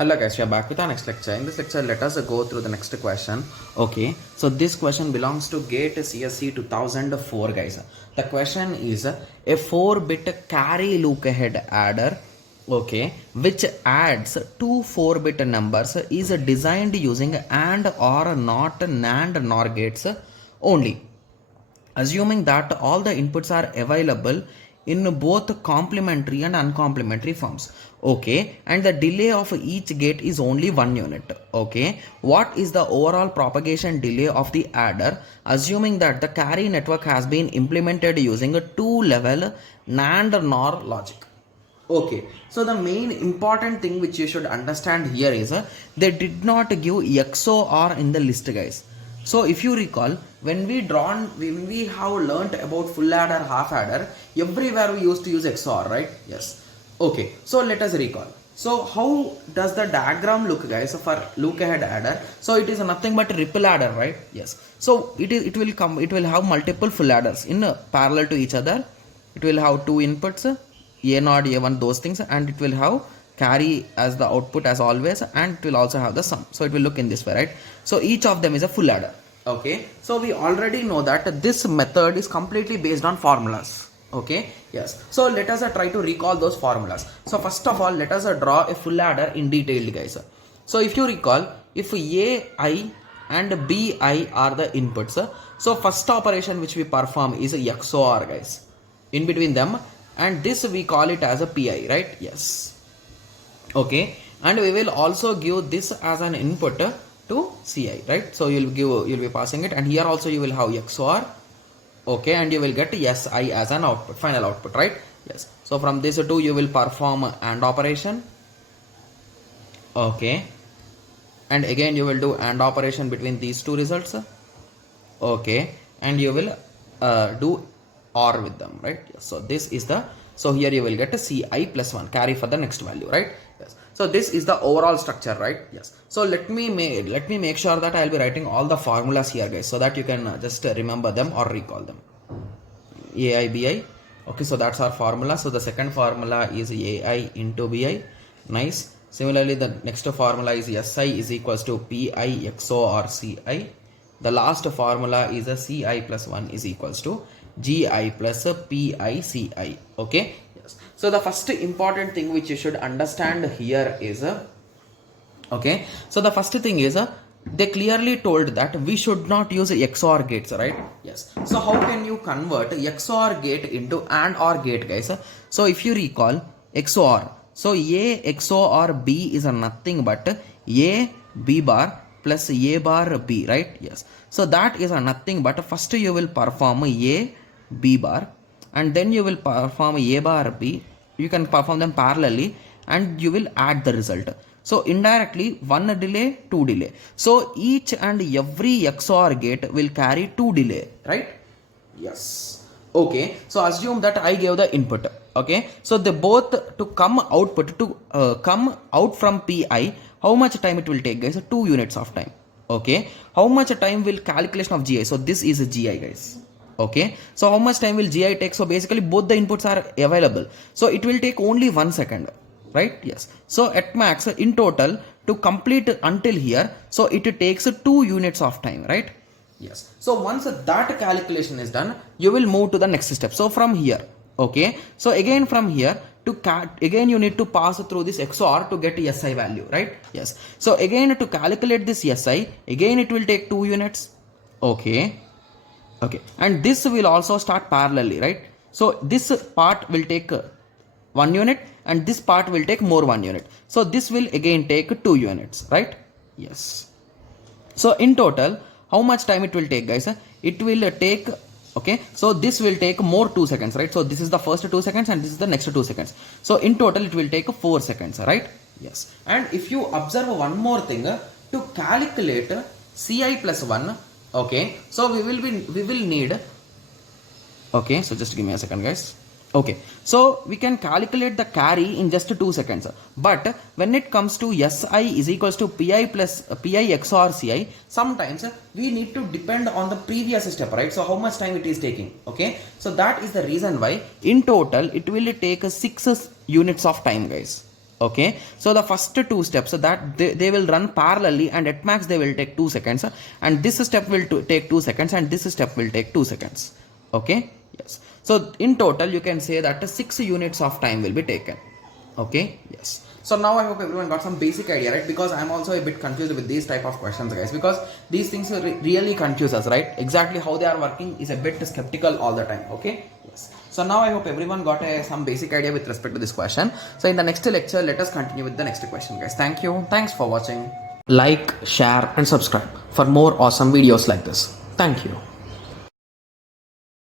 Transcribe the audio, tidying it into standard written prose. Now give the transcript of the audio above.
Hello guys, we are back with our next lecture. In this lecture, let us go through the next question. Okay, so this question belongs to GATE CSE 2004 guys. The question is a 4-bit carry lookahead adder, okay, which adds two 4-bit numbers is designed using AND or not NAND NOR gates only, assuming that all the inputs are available in both complementary and uncomplementary forms. Okay, and the delay of each gate is only 1 unit. Okay, what is the overall propagation delay of the adder, assuming that the carry network has been implemented using a 2-level NAND NOR logic? Okay, so the main important thing which you should understand here is they did not give XOR in the list, guys. So if you recall, when we have learnt about full adder, half adder, everywhere we used to use XOR, right? Yes. Okay, so let us recall. So how does the diagram look, guys, for lookahead adder? So it is nothing but ripple adder, right? Yes. So it will have multiple full adders in parallel to each other. It will have two inputs, A0, A1, those things, and it will have carry as the output as always, and it will also have the sum. So it will look in this way, right? So each of them is a full adder. Okay, so we already know that this method is completely based on formulas. Okay, yes, so let us try to recall those formulas. So first of all, let us draw a full adder in detail, guys. So if you recall, if AI and BI are the inputs, so first operation which we perform is XOR, guys, in between them, and this we call it as a PI, right? Yes. Okay, and we will also give this as an input to CI, right? So you'll be passing it, and here also you will have XOR. Okay, and you will get SI as an output, final output, right? Yes. So from this two you will perform AND operation. Okay, and again you will do AND operation between these two results. Okay, and you will do OR with them, right? Yes. So this is the, so here you will get a CI plus 1 carry for the next value, right? Yes. So this is the overall structure, right? Yes. So let me make sure that I will be writing all the formulas here, guys, so that you can just remember them or recall them. AI, BI. Okay, so that's our formula. So the second formula is AI into BI. Nice. Similarly, the next formula is SI is equals to PI XOR CI. The last formula is a CI plus 1 is equals to GI plus PI CI. Okay. Yes. So the first important thing which you should understand here is okay. So the first thing is they clearly told that we should not use XOR gates, right? Yes. So how can you convert XOR gate into AND OR gate, guys? So if you recall XOR, so A XOR B is nothing but A B bar plus A bar B, right? Yes. So that is nothing but first you will perform A B bar, and then you will perform A bar B. You can perform them parallelly, and you will add the result. So indirectly, one delay, two delay. So each and every XOR gate will carry two delay, right? Yes. Okay. So assume that I gave the input. Okay. So they both to come output to come out from PI. How much time it will take, guys? 2 units of time. Okay. How much time will calculation of GI? So this is a GI, guys. Okay. So how much time will GI take? So basically both the inputs are available. So it will take only 1 second. Right? Yes. So at max in total to complete until here, so it takes 2 units of time, right? Yes. So once that calculation is done, you will move to the next step. So from here, okay. So again from here to again you need to pass through this XOR to get SI value, right? Yes. So again to calculate this SI, again it will take 2 units. Okay. Okay. And this will also start parallelly, right? So this part will take 1 unit, and this part will take more 1 unit. So this will again take 2 units, right? Yes. So in total, how much time it will take, guys? It will take, okay, so this will take more 2 seconds, right? So this is the first 2 seconds, and this is the next 2 seconds. So in total, it will take 4 seconds, right? Yes. And if you observe one more thing, to calculate CI plus 1, okay, so we will need, okay, so just give me a second, guys. Okay, so we can calculate the carry in just 2 seconds. But when it comes to SI is equals to PI plus PI XOR CI, sometimes we need to depend on the previous step, right? So how much time it is taking? Okay, so that is the reason why in total it will take 6 units of time, guys. Okay, so the first two steps, so that they will run parallelly, and at max they will take 2 seconds, and this step will take 2 seconds, and this step will take 2 seconds. Okay, yes, so in total you can say that 6 units of time will be taken. Okay, yes. So now I hope everyone got some basic idea, right? Because I'm also a bit confused with these type of questions, guys, because these things really confuse us, right? Exactly how they are working is a bit skeptical all the time. Okay, yes. So now I hope everyone got some basic idea with respect to this question. So in the next lecture, let us continue with the next question, guys. Thank you. Thanks for watching. Like, share and subscribe for more awesome videos like this. Thank you.